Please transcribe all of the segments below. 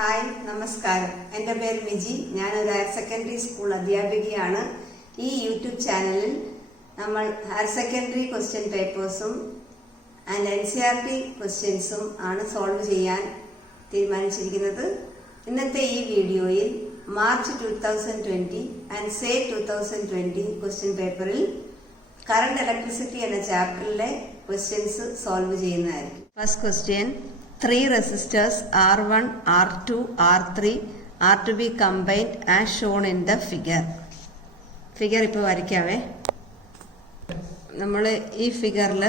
Hi, നമസ്കാരം. എൻ്റെ പേര് മിജി. ഞാനൊരു ഹയർ സെക്കൻഡറി സ്കൂൾ അധ്യാപികയാണ്. ഈ യൂട്യൂബ് ചാനലിൽ നമ്മൾ ഹയർ സെക്കൻഡറി ക്വസ്റ്റ്യൻ പേപ്പേഴ്സും ആൻഡ് NCERT ക്വസ്റ്റ്യൻസും ആണ് സോൾവ് ചെയ്യാൻ തീരുമാനിച്ചിരിക്കുന്നത്. ഇന്നത്തെ ഈ വീഡിയോയിൽ മാർച്ച് 2020 ആൻഡ് സേ 2020 ക്വസ്റ്റ്യൻ പേപ്പറിൽ കറണ്ട് ഇലക്ട്രിസിറ്റി എന്ന ചാപ്റ്ററിലെ ക്വസ്റ്റ്യൻസ് സോൾവ് ചെയ്യുന്നതായിരിക്കും. First question: 3 resistors R1, R2, R3 are to be combined as shown in the figure. Figure ഇപ്പോൾ വരയ്ക്കാവേ. നമ്മൾ ഈ ഫിഗറിൽ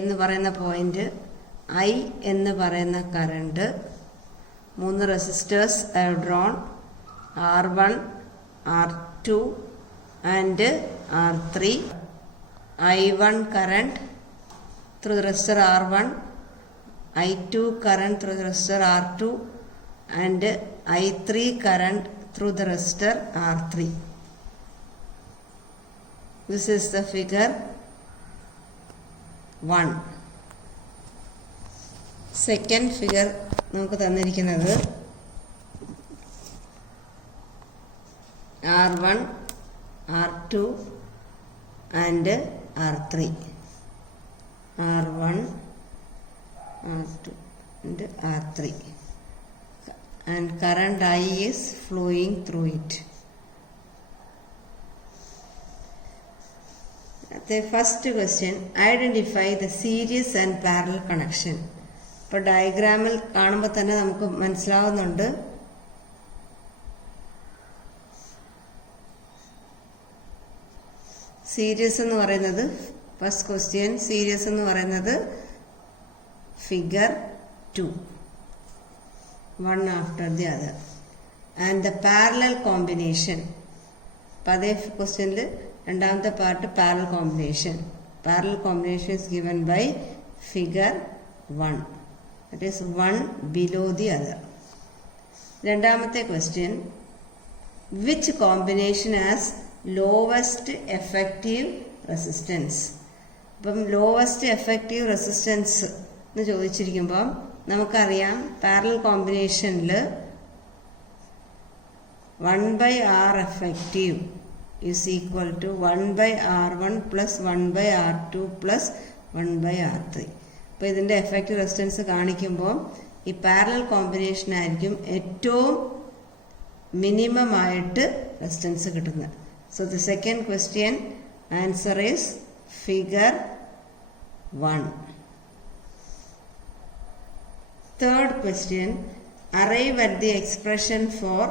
എന്ന് പറയുന്ന പോയിന്റ് I എന്ന് പറയുന്ന current 3 resistors drone R1, R2 and R3. I1 current through the resistor R1, I2 current through the resistor R2 and I3 current through the resistor R3. This is the figure 1. Second figure നമുക്ക് തന്നിരിക്കുന്നത് R1, R2 and R3. R1, R2 and R3, and current I is flowing through it. The first question: identify the series and parallel connection. ഇപ്പോൾ ഡയഗ്രാമിൽ കാണുമ്പോൾ തന്നെ നമുക്ക് മനസ്സിലാവുന്നുണ്ട് series എന്ന് പറയുന്നത്. ഫസ്റ്റ് ക്വസ്റ്റ്യൻ: സീരീസ് എന്ന് പറയുന്നത് figure 2, one after the other, and the parallel combination. അതേ ക്വസ്റ്റ്യനിൽ രണ്ടാമത്തെ part parallel combination. Parallel combination is given by figure 1, that is one below the other. രണ്ടാമത്തെ question: which combination has lowest effective resistance? അപ്പം lowest effective resistance എന്ന് ചോദിച്ചിരിക്കുമ്പോൾ നമുക്കറിയാം parallel കോമ്പിനേഷനിൽ 1/R effective is equal to 1/R1 plus 1/R2 plus 1/R3. അപ്പോൾ ഇതിൻ്റെ effective resistance കാണിക്കുമ്പോൾ ഈ parallel combination ആയിരിക്കും ഏറ്റവും മിനിമം ആയിട്ട് റെസിസ്റ്റൻസ് കിട്ടുന്നത്. So the second question answer is figure 1. Third question: arrive at the expression for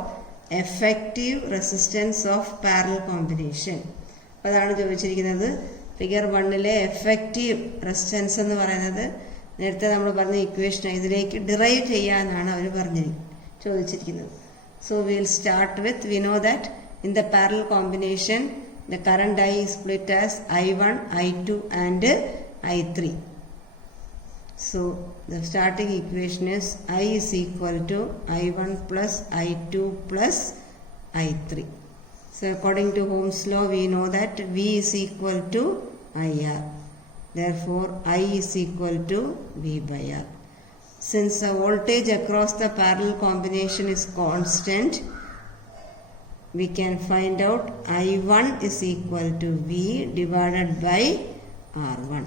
effective resistance of parallel combination. അതാണ് ചോദിച്ചിരിക്കുന്നത്. ഫിഗർ 1ലെ എഫക്റ്റീവ് റെസിസ്റ്റൻസ് എന്ന് പറയുന്നത് നേരത്തെ നമ്മൾ പറഞ്ഞ ഇക്വേഷൻ ഇതിലേക്ക് ഡിറൈവ് ചെയ്യാനാണ് അവർ ചോദിച്ചിരിക്കുന്നത്. So will start with, we know that in the parallel combination the current I is split as I1, I2 and I3. So the starting equation is I is equal to I1 plus I2 plus I3. So according to Ohm's law, we know that V is equal to IR. Therefore I is equal to V by R. Since the voltage across the parallel combination is constant, we can find out I1 is equal to V divided by R1.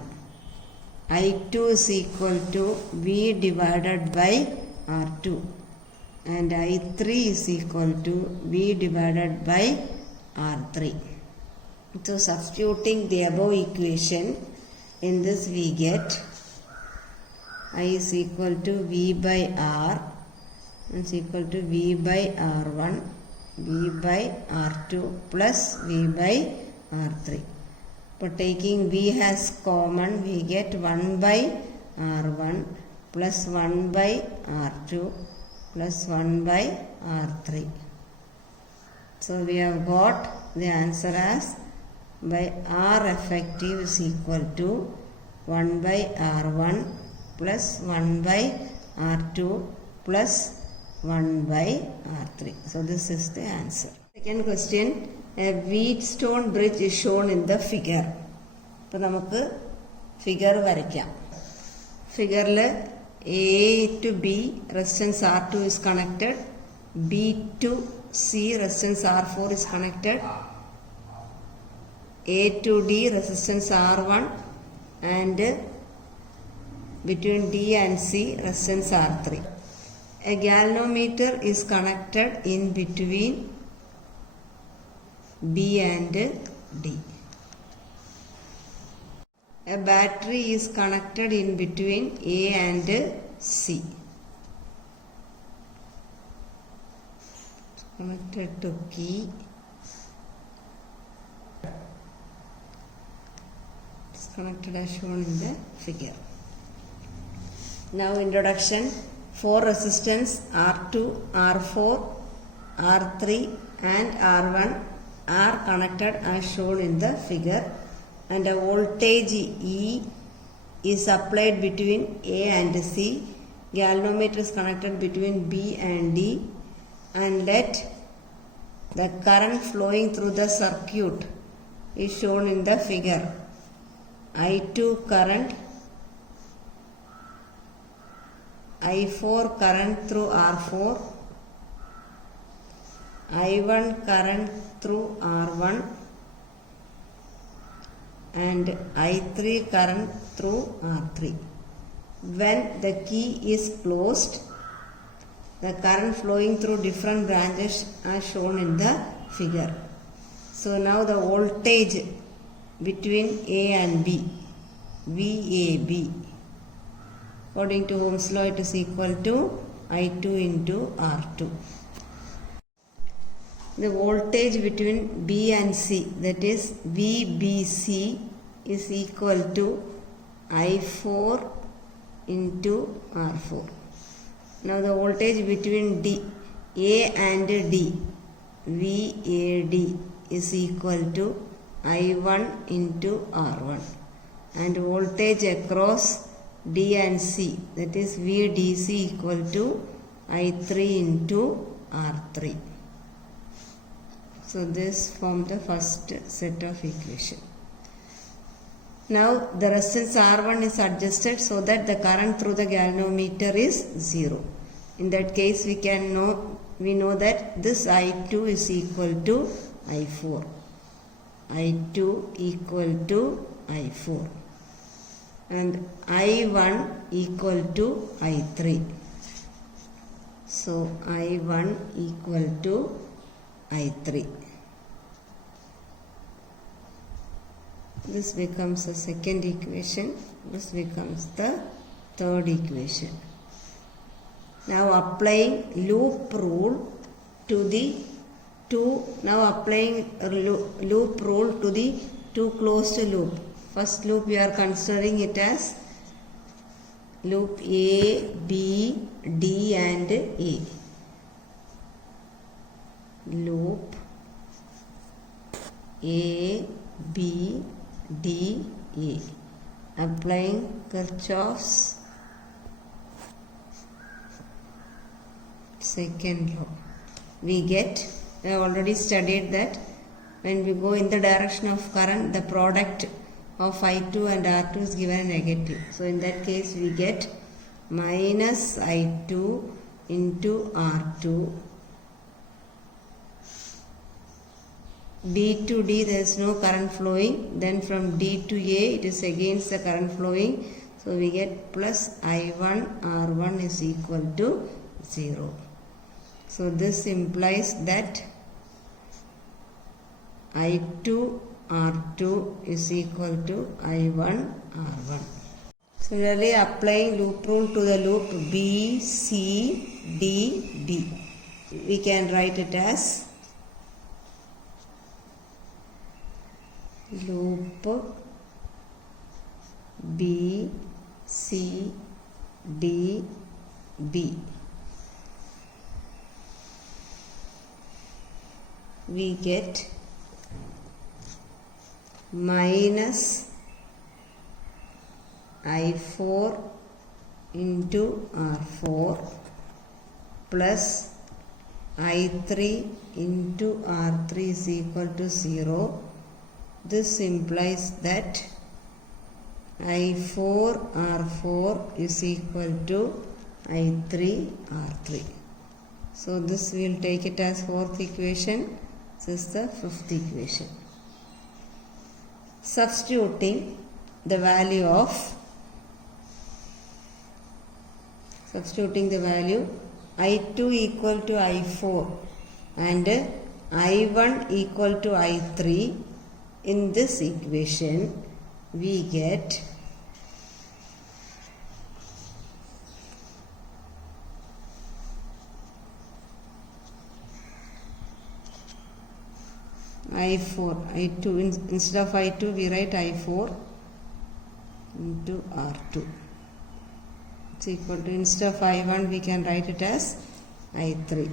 I2 is equal to V divided by R2. And I3 is equal to V divided by R3. So substituting the above equation, in this we get I is equal to V by R is equal to V by R1, V by R2 plus V by R3. For taking V as common, we get 1 by R1 plus 1 by R2 plus 1 by R3. So we have got the answer as by R effective is equal to 1 by R1 plus 1 by R2 plus 1 by R3. So this is the answer. Second question: a Wheatstone bridge is shown in the figure. അപ്പോൾ നമുക്ക് figure വരയ്ക്കാം. ഫിഗറിൽ A to B resistance R2 is connected, B to C resistance R4 is connected, A to D resistance R1, and between D and C resistance R3. A galvanometer is connected in between B and D. A battery is connected in between A and C. Connected to key. It's connected as shown in the figure. Now introduction. 4 resistance R2, R4, R3 and R1 are connected as shown in the figure, and a voltage E is applied between A and C. Galvanometer is connected between B and D, and let the current flowing through the circuit is shown in the figure. I2 current, I4 current through R4, I1 current through R1, and I3 current through R3. When the key is closed, the current flowing through different branches are shown in the figure. So now the voltage between A and B, VAB, according to Ohm's law, it is equal to I2 into R2. The voltage between B and C, that is VBC, is equal to I4 into R4. Now the voltage between A and D, VAD, is equal to I1 into R1. And voltage across D and C, that is VDC, equal to I3 into R3. So this forms the first set of equation. Now the resistance R1 is adjusted so that the current through the galvanometer is 0. In that case we know that this I2 is equal to I4. I2 equal to I4. And I1 equal to I3. So I1 equal to I3. This becomes the second equation. This becomes the third equation. Now applying loop rule to the two closed loop. First loop we are considering it as loop A, B, D and A. Loop A, B, D, A. Applying Kirchhoff's second law. We have already studied that when we go in the direction of current, the product of I2 and R2 is given negative. So in that case we get minus I2 into R2. B to D there is no current flowing. Then from D to A it is against the current flowing. So we get plus I1 R1 is equal to 0. So this implies that I2 R2 is equal to I1 R1. Similarly, applying loop rule to the loop B, C, D, B. We can write it as loop B, C, D, B. We get minus I4 into R4 plus I3 into R3 is equal to 0. This implies that I4 R4 is equal to I3 R3. So this we will take it as fourth equation. This is the fifth equation. Substituting the value I2 equal to I4 and I1 equal to I3 in this equation, we get I2 instead of I2 we write I4 into R2. It's equal to, instead of I1 we can write it as I3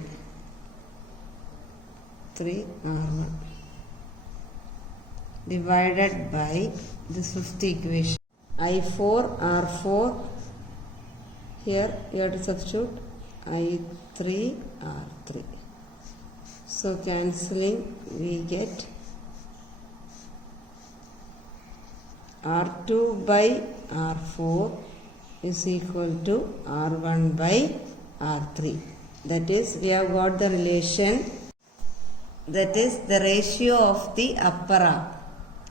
3R1 divided by this fifth equation. I4 R4, here you have to substitute I3 R3. So cancelling, we get R2 by R4 is equal to R1 by R3. That is, we have got the relation, that is the ratio of the upper arm.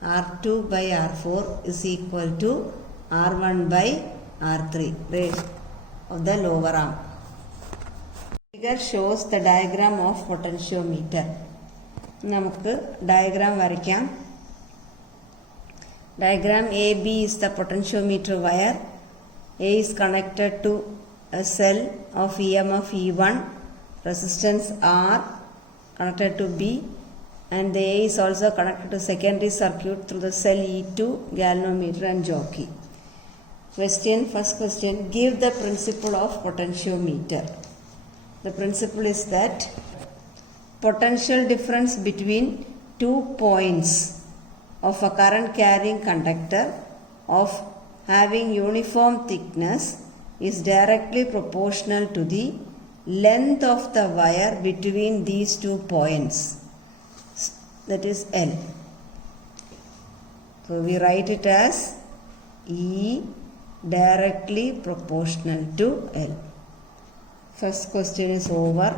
R2 by R4 is equal to R1 by R3, ratio of the lower arm. Figure shows the diagram of potentiometer. നമുക്ക് diagram വരയ്ക്കാം. Diagram AB is the potentiometer wire. A is connected to a cell of EMF E1, resistance R connected to B, and the A is also connected to secondary circuit through the cell E2, galvanometer and jockey. First question, give the principle of potentiometer. The principle is that potential difference between 2 points of a current carrying conductor of having uniform thickness is directly proportional to the length of the wire between these 2 points, that is L. So we write it as E directly proportional to L. First question is over.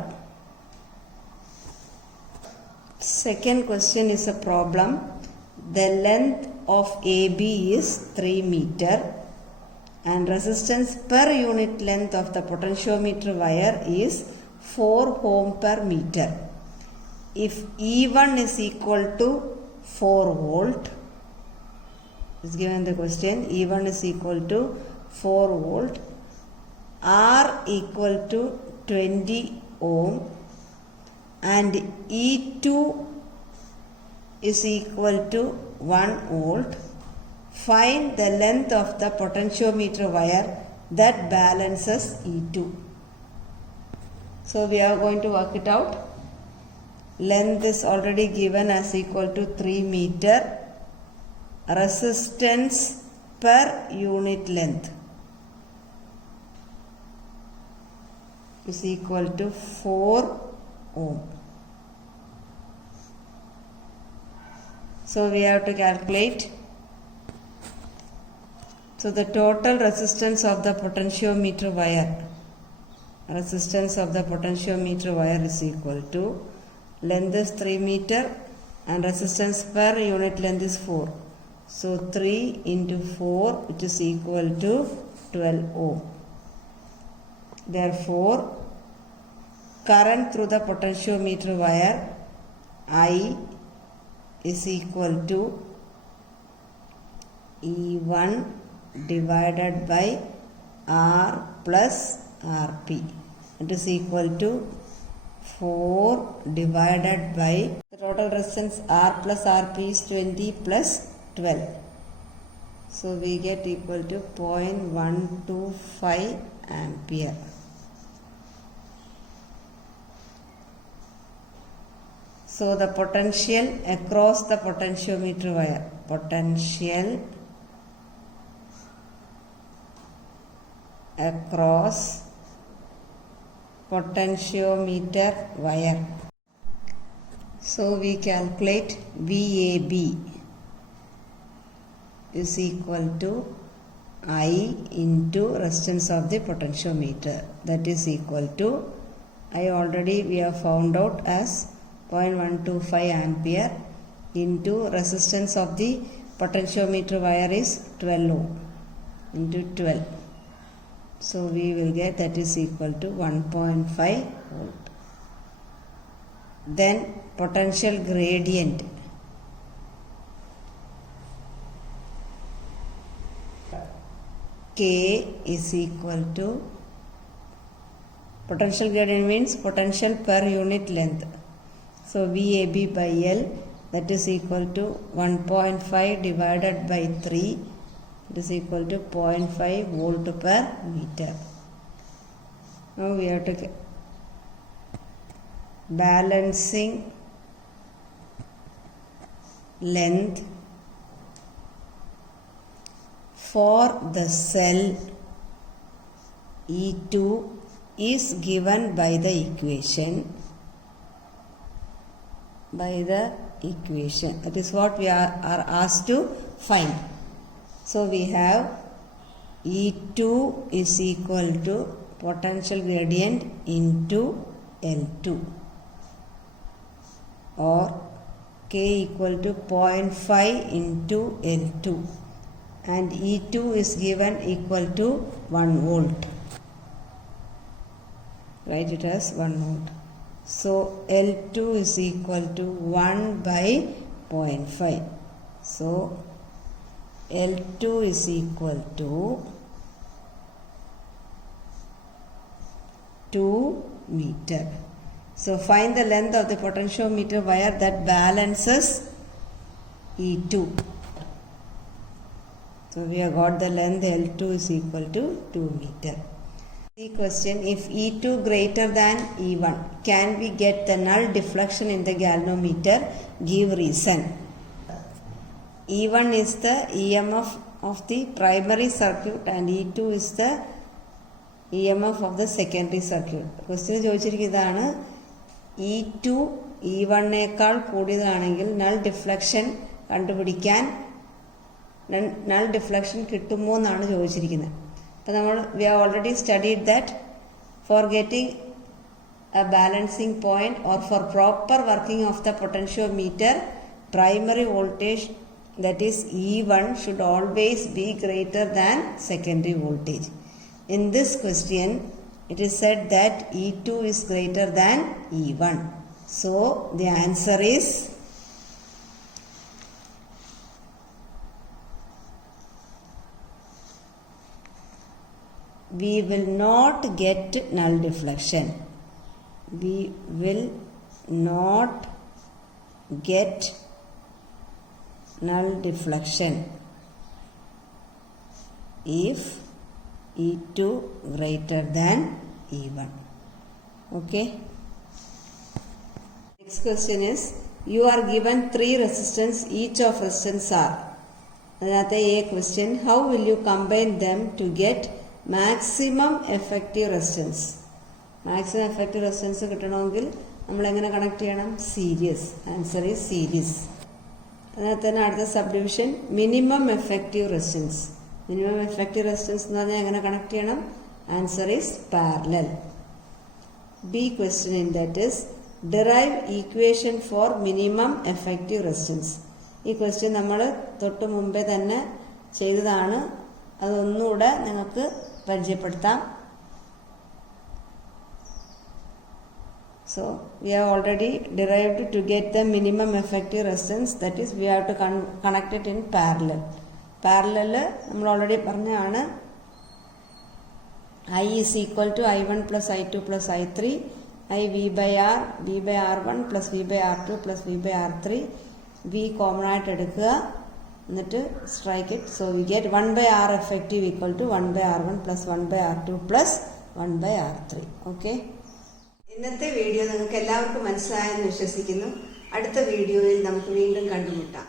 Second question is a problem. The length of AB is 3 meter and resistance per unit length of the potentiometer wire is 4 ohm per meter. If E1 is equal to 4 volt, is given the question, E1 is equal to 4 volt, R equal to 20 ohm and E2 is equal to 1 volt, find the length of the potentiometer wire that balances E2. So we are going to work it out. Length is already given as equal to 3 meter. Resistance per unit length is equal to 4 ohm. So we have to calculate. So the total resistance of the potentiometer wire, is equal to length is 3 meter and resistance per unit length is 4. So 3 into 4, it is equal to 12 ohm. Therefore, current through the potentiometer wire I is equal to E1 divided by R plus RP. It is equal to 4 divided by the total resistance R plus RP is 20 plus 12. So we get equal to 0.125 ampere. So the potential across the potentiometer wire, across potentiometer wire. So we calculate VAB is equal to I into resistance of the potentiometer, that is equal to, I already we have found out as 0.125 ampere into resistance of the potentiometer wire is 12 ohm into 12. So we will get that is equal to 1.5 volt. Then potential gradient. K is equal to, potential gradient means potential per unit length. So VAB by L, that is equal to 1.5 divided by 3, it is equal to 0.5 volt per meter. Now we have to get balancing length for the cell E2 is given by the equation. That is what we are asked to find. So we have E2 is equal to potential gradient into L2, or K equal to 0.5 into L2, and E2 is given equal to 1 volt. Write it as 1 volt. So L2 is equal to 1 by 0.5. So L2 is equal to 2 meter. So find the length of the potentiometer wire that balances E2. So we have got the length L2 is equal to 2 meter. The question, if E2 greater than E1, can we get the null deflection in the galvanometer? Give reason. E1 is the EMF of the primary circuit and E2 is the EMF of the secondary circuit. Question ചോദിച്ചിരിക്കുന്നതാണ്, E2 E1നേക്കാൾ കൂടിയതാണെങ്കിൽ null deflection കണ്ടുപിടിക്കാൻ, null deflection കിട്ടുമോ എന്നാണ് ചോദിച്ചിരിക്കുന്നത്. അപ്പോൾ we have already studied that for getting a balancing point or for proper working of the potentiometer, primary voltage, that is E1, should always be greater than secondary voltage. In this question, it is said that E2 is greater than E1. So the answer is we will not get null deflection. We will not get null deflection if E2 greater than E1. Okay. Next question is, you are given 3 resistance, each of resistance are. Another A question, how will you combine them to get maximum effective resistance? Maximum effective resistance കിട്ടണമെങ്കിൽ നമ്മൾ എങ്ങനെ connect ചെയ്യണം? Series. Answer is series. അതിനകത്ത് തന്നെ അടുത്ത subdivision minimum effective resistance. Minimum effective resistance എന്ന് പറഞ്ഞാൽ എങ്ങനെ കണക്ട് ചെയ്യണം? Answer is parallel. B question in that is derive equation for minimum effective resistance. ഈ ക്വസ്റ്റ്യൻ നമ്മൾ തൊട്ട് മുമ്പേ തന്നെ ചെയ്തതാണ്. അതൊന്നുകൂടെ നിങ്ങൾക്ക് പരിചയപ്പെടുത്താം. So we have already derived to get the minimum effective resistance, that is we have to connect it in parallel. Parallel നമ്മൾ already പറഞ്ഞാണ്, I is equal to I1 plus I2 plus I3, I V by R, V by R1 plus V by R2 plus V by R3. V common ആയിട്ട് എടുക്കുക, എന്നിട്ട് strike it. So we get 1 by R effective equal to 1 by R1 plus 1 by R2 plus 1 by R3. Okay, ഇന്നത്തെ video നിങ്ങൾക്ക് എല്ലാവർക്കും മനസ്സിലായെന്ന് വിശ്വസിക്കുന്നു. അടുത്ത വീഡിയോയിൽ നമുക്ക് വീണ്ടും കണ്ടുമുട്ടാം.